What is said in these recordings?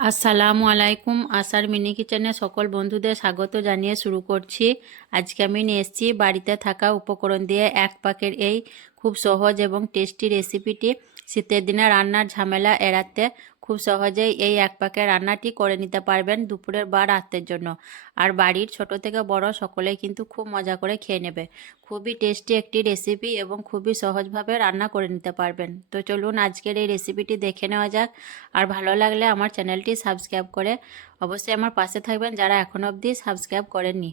আসসালামু আলাইকুম। আশার মিনি কিচেনে সকল বন্ধুদের স্বাগত জানিয়ে শুরু করছি। আজকে আমি নিয়ে এসেছি বাড়িতে থাকা উপকরণ দিয়ে এক পাকের এই খুব সহজ এবং টেস্টি রেসিপিটি। শীতের দিনে রান্নার ঝামেলা এড়াতে খুব সহজেই এই এক পাকের রান্নাটি করে নিতে পারবেন দুপুরের বা রাতের জন্য। আর বাড়ির ছোট থেকে বড় সকলেই কিন্তু খুব মজা করে খেয়ে নেবে। খুবই টেস্টি একটি রেসিপি এবং খুবই সহজভাবে রান্না করে নিতে পারবেন। তো চলুন আজকের এই রেসিপিটি দেখে নেওয়া যাক। আর ভালো লাগলে আমার চ্যানেলটি সাবস্ক্রাইব করে অবশ্যই আমার পাশে থাকবেন যারা এখনও অবধি সাবস্ক্রাইব করেননি।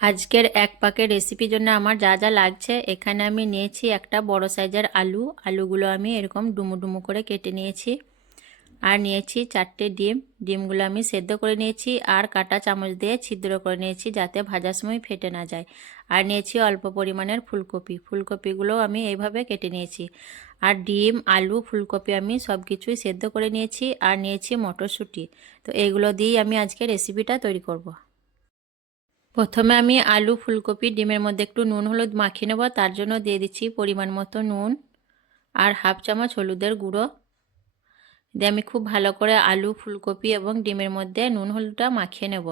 আজকের এক পাকের রেসিপির জন্য আমার যা যা লাগছে, এখানে আমি নিয়েছি একটা বড় সাইজের আলুগুলো আমি এরকম ডুমু ডুমু করে কেটে নিয়েছি। আর নিয়েছি 4টে ডিমগুলো আমি সেদ্ধ করে নিয়েছি আর কাঁটা চামচ দিয়ে ছিদ্র করে নিয়েছি যাতে ভাজার সময় ফেটে না যায়। আর নিয়েছি অল্প পরিমাণের ফুলকপিগুলো আমি এইভাবে কেটে নিয়েছি। আর ডিম, আলু, ফুলকপি আমি সব কিছুই সেদ্ধ করে নিয়েছি। আর নিয়েছি মটরশুঁটি। তো এইগুলো দিয়েই আমি আজকে রেসিপিটা তৈরি করব। প্রথমে আমি আলু, ফুলকপি, ডিমের মধ্যে একটু নুন হলুদ মাখিয়ে নেব। তার জন্য দিয়ে দিচ্ছি পরিমাণ মতো নুন আর হাফ চামচ হলুদের গুঁড়ো দিয়ে আমি খুব ভালো করে আলু, ফুলকপি এবং ডিমের মধ্যে নুন হলুদটা মাখিয়ে নেব।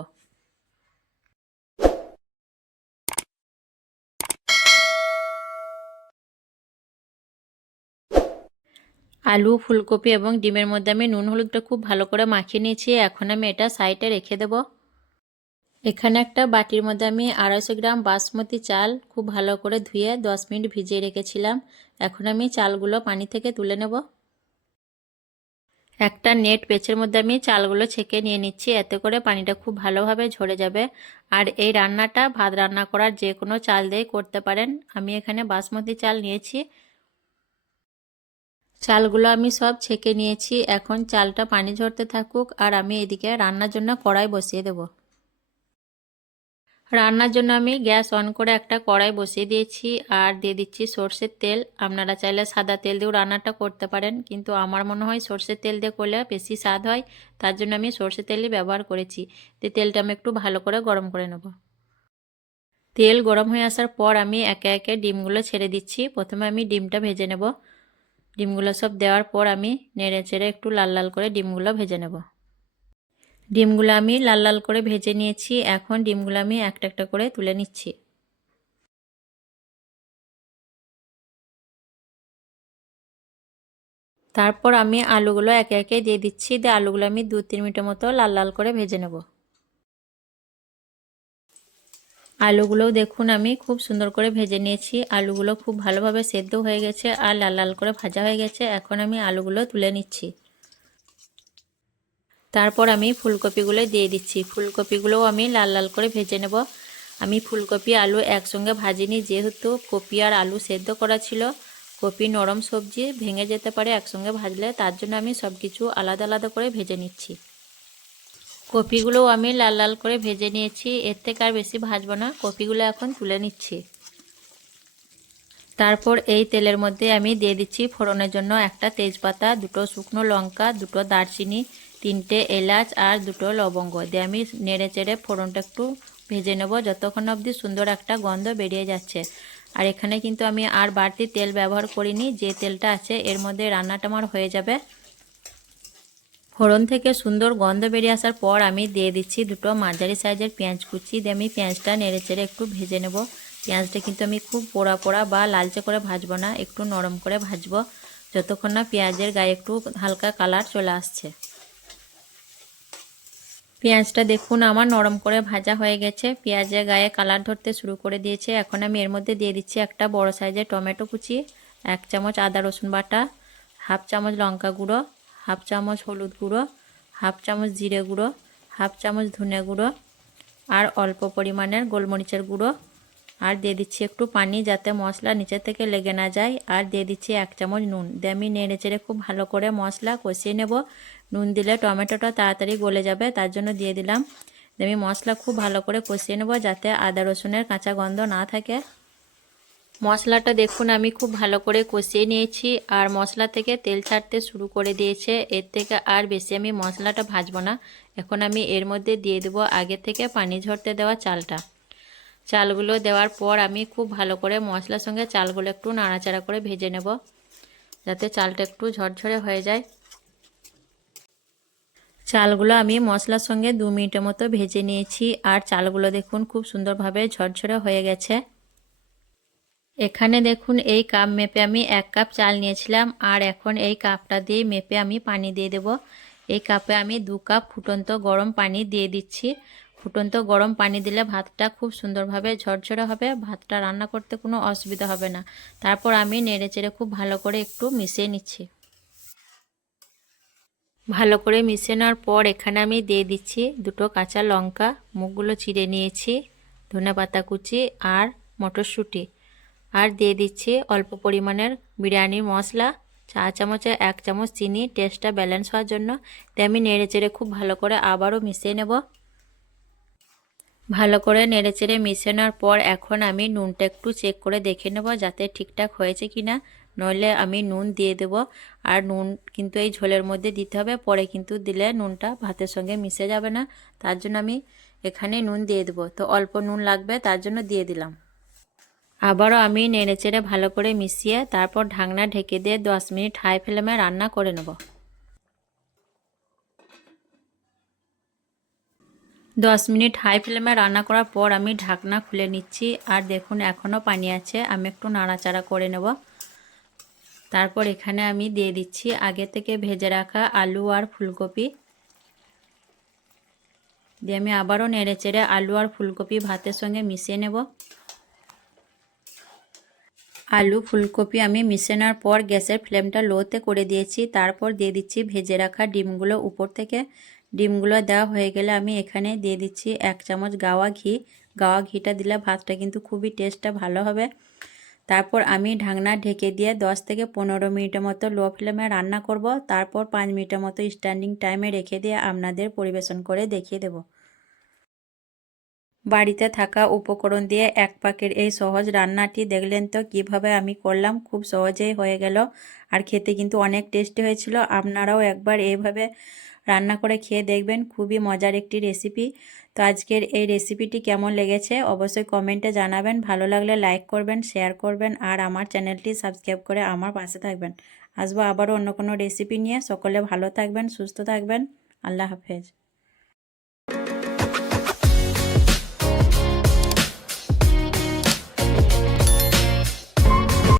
আলু, ফুলকপি এবং ডিমের মধ্যে আমি নুন হলুদটা খুব ভালো করে মাখিয়ে নিয়েছি। এখন আমি এটা সাইডে রেখে দেব। এখানে একটা বাটির মধ্যে আমি 250 গ্রাম বাসমতি চাল খুব ভালো করে ধুয়ে 10 মিনিট ভিজিয়ে রেখেছিলাম। এখন আমি চালগুলো পানি থেকে তুলে নেব। একটা নেট পেঁচের মধ্যে আমি চালগুলো ছেঁকে নিয়ে নিচ্ছি, এতে করে পানিটা খুব ভালোভাবে ঝরে যাবে। আর এই রান্নাটা ভাত রান্না করার যে কোনো চাল দিয়েই করতে পারেন। আমি এখানে বাসমতি চাল নিয়েছি। চালগুলো আমি সব ছেঁকে নিয়েছি। এখন চালটা পানি ঝরতে থাকুক আর আমি এদিকে রান্নার জন্য কড়াই বসিয়ে দেব। রান্নার জন্য আমি গ্যাস অন করে একটা কড়াই বসিয়ে দিয়েছি আর দিয়ে দিচ্ছি সর্ষের তেল। আপনারা চাইলে সাদা তেল দিয়েও রান্নাটা করতে পারেন, কিন্তু আমার মনে হয় সর্ষের তেল দিয়ে করলে বেশি স্বাদ হয়। তার জন্য আমি সর্ষের তেলই ব্যবহার করেছি। দিয়ে তেলটা আমি একটু ভালো করে গরম করে নেব। তেল গরম হয়ে আসার পর আমি একে একে ডিমগুলো ছেড়ে দিচ্ছি। প্রথমে আমি ডিমটা ভেজে নেব। ডিমগুলো সব দেওয়ার পর আমি নেড়ে চেড়ে একটু লাল লাল করে ডিমগুলো ভেজে নেব। ডিমগুলো আমি লাল লাল করে ভেজে নিয়েছি। এখন ডিমগুলো আমি একটা একটা করে তুলে নিচ্ছি। তারপর আমি আলুগুলো একে একে দিয়ে দিচ্ছি। দিয়ে আলুগুলো আমি 2-3 মিনিটের মতো লাল লাল করে ভেজে নেব। আলুগুলোও দেখুন আমি খুব সুন্দর করে ভেজে নিয়েছি। আলুগুলো খুব ভালোভাবে সেদ্ধ হয়ে গেছে আর লাল লাল করে ভাজা হয়ে গেছে। এখন আমি আলুগুলো তুলে নিচ্ছি। তারপর আমি ফুলকপিগুলো দিয়ে দিচ্ছি। ফুলকপিগুলোও আমি লাল লাল করে ভেজে নেব। আমি ফুলকপি আলু একসঙ্গে ভাজিনি, যেহেতু কপি আর আলু সেদ্ধ করা ছিল। কপি নরম সবজি, ভেঙে যেতে পারে একসঙ্গে ভাজলে, তার জন্য আমি সব কিছু আলাদা আলাদা করে ভেজে নিচ্ছি। কপিগুলোও আমি লাল লাল করে ভেজে নিয়েছি। এর থেকে আর বেশি ভাজবো না। কপিগুলো এখন তুলে নিচ্ছি। তারপর এই তেলের মধ্যে আমি দিয়ে দিচ্ছি ফোড়নের জন্য একটা তেজপাতা, 2টো শুকনো লঙ্কা, 2টো দারচিনি, 3টে এলাচ আর 2টো লবঙ্গ দিয়ে আমি নেড়ে চেড়ে ফোড়নটা একটু ভেজে নেব যতক্ষণ অবধি সুন্দর একটা গন্ধ বেরিয়ে যাচ্ছে। আর এখানে কিন্তু আমি আর বাড়তি তেল ব্যবহার করিনি, যে তেলটা আছে এর মধ্যে রান্নাটা আমার হয়ে যাবে। ফোড়ন থেকে সুন্দর গন্ধ বেরিয়ে আসার পর আমি দিয়ে দিচ্ছি 2টো মাঝারি সাইজের পেঁয়াজ কুচি দিয়ে আমি পেঁয়াজটা নেড়ে চেড়ে একটু ভেজে নেব। পেঁয়াজটা কিন্তু আমি খুব পোড়া পোড়া বা লালচে করে ভাজবো না, একটু নরম করে ভাজবো যতক্ষণ না পেঁয়াজের গায়ে একটু হালকা কালার চলে আসছে। পেঁয়াজটা দেখুন আমার নরম করে ভাজা হয়ে গেছে, পেঁয়াজের গায়ে কালার ধরতে শুরু করে দিয়েছে। এখন আমি এর মধ্যে দিয়ে দিচ্ছি একটা বড় সাইজের টমেটো কুচি, 1 চামচ আদা রসুন বাটা, হাফ চামচ লঙ্কা গুঁড়ো, হাফ চামচ হলুদ গুঁড়ো, হাফ চামচ জিরে গুঁড়ো, হাফ চামচ ধনে গুঁড়ো আর অল্প পরিমাণের গোলমরিচের গুঁড়ো। আর দিয়ে দিচ্ছি একটু পানি যাতে মশলা নিচে থেকে লেগে না যায়। আর দিয়ে দিচ্ছি 1 চামচ নুন দিয়ে আমি নেড়ে চেড়ে খুব ভালো করে মশলা কষিয়ে নেব। নুন দিলে টমেটোটা তাড়াতাড়ি গলে যাবে, তার জন্য দিয়ে দিলাম। আমি মশলা খুব ভালো করে কষিয়ে নেব যাতে আদা রসুনের কাঁচা গন্ধ না থাকে। মশলাটা দেখুন আমি খুব ভালো করে কষিয়ে নিয়েছি আর মশলা থেকে তেল ছাড়তে শুরু করে দিয়েছে। এর থেকে আর বেশি আমি মশলাটা ভাজবো না। এখন আমি এর মধ্যে দিয়ে দেবো আগে থেকে পানি ঝরতে দেওয়া চালটা। চালগুলো দেওয়ার পর আমি খুব ভালো করে মশলার সঙ্গে চালগুলো একটু নাড়াচাড়া করে ভেজে নেব যাতে চালটা একটু ঝরঝরে হয়ে যায়। চালগুলো আমি মশলার সঙ্গে 2 মিনিটের মতো ভেজে নিয়েছি, আর চালগুলো দেখুন খুব সুন্দরভাবে ঝরঝরে হয়ে গেছে। এখানে দেখুন এই কাপ মেপে আমি 1 কাপ চাল নিয়েছিলাম, আর এখন এই কাপটা দিয়ে মেপে আমি পানি দিয়ে দেব। এই কাপে আমি 2 কাপ ফুটন্ত গরম পানি দিয়ে দিচ্ছি। ফুটন্ত গরম পানি দিলে ভাতটা খুব সুন্দরভাবে ঝরঝরে হবে, ভাতটা রান্না করতে কোনো অসুবিধা হবে না। তারপর আমি নেড়েচেড়ে খুব ভালো করে একটু মিশিয়ে নিচ্ছি। ভালো করে মিশিয়ে নেওয়ার পর এখানে আমি দিয়ে দিচ্ছি 2টো কাঁচা লঙ্কা, মুখগুলো চিড়ে নিয়েছি, ধনেপাতা কুচি আর মটরশুঁটি, আর দিয়ে দিচ্ছি অল্প পরিমাণের বিরিয়ানির মশলা, চা চামচে 1 চামচ চিনি টেস্টটা ব্যালেন্স হওয়ার জন্য। দিয়ে আমি নেড়েচেড়ে খুব ভালো করে আবারও মিশিয়ে নেব। ভালো করে নেড়েচেড়ে মিশিয়ে নেওয়ার পর এখন আমি নুনটা একটু চেক করে দেখে নেব যাতে ঠিকঠাক হয়েছে কিনা, নইলে আমি নুন দিয়ে দেব। আর নুন কিন্তু এই ঝোলের মধ্যে দিতে হবে, পরে কিন্তু দিলে নুনটা ভাতের সঙ্গে মিশে যাবে না, তার জন্য আমি এখানে নুন দিয়ে দেবো। তো অল্প নুন লাগবে, তার জন্য দিয়ে দিলাম। আবারও আমি নেড়েচেড়ে ভালো করে মিশিয়ে তারপর ঢাকনা ঢেকে দিয়ে 10 মিনিট হাই ফ্লেমে রান্না করে নেব। 10 মিনিট হাই ফ্লেমে রান্না করার পর আমি ঢাকনা খুলে নিচ্ছি, আর দেখুন এখনও পানি আছে, আমি একটু নাড়াচাড়া করে নেব। তারপর এখানে আমি দিয়ে দিচ্ছি আগে থেকে ভেজে রাখা আলু আর ফুলকপি। দিয়ে আমি আবারও নেড়েচেড়ে আলু আর ফুলকপি ভাতের সঙ্গে মিশিয়ে নেব। আলু ফুলকপি আমি মিশানোর পর গ্যাসের ফ্লেমটা লোতে করে দিয়েছি। তারপর দিয়ে দিচ্ছি ভেজে রাখা ডিমগুলো উপর থেকে। ডিমগুলো দেওয়া হয়ে গেলে আমি এখানে দিয়ে দিচ্ছি 1 চামচ গাওয়া ঘি। গাওয়া ঘিটা দিলে ভাতটা কিন্তু খুবই টেস্টটা ভালো হবে। তারপর আমি ঢাকনা ঢেকে দিয়ে 10 থেকে 15 মিনিটের মতো লো ফ্লেমে রান্না করব। তারপর 5 মিনিটের মতো স্ট্যান্ডিং টাইমে রেখে দিয়ে আপনাদের পরিবেশন করে দেখিয়ে দেব। বাড়িতে থাকা উপকরণ দিয়ে 1 পাকের এই সহজ রান্নাটি দেখলেন তো কিভাবে আমি করলাম, খুব সহজেই হয়ে গেল, আর খেতে কিন্তু অনেক টেস্টি হয়েছিল। আপনারাও একবার এইভাবে রান্না করে খেয়ে দেখবেন, খুবই মজার একটি রেসিপি। তো আজকের এই রেসিপিটি কেমন লেগেছে অবশ্যই কমেন্টে জানাবেন। ভালো লাগলে লাইক করবেন, শেয়ার করবেন, আর আমার চ্যানেলটি সাবস্ক্রাইব করে আমার পাশে থাকবেন। আসবো আবারও অন্য কোনো রেসিপি নিয়ে। সকলে ভালো থাকবেন, সুস্থ থাকবেন। আল্লাহ হাফেজ।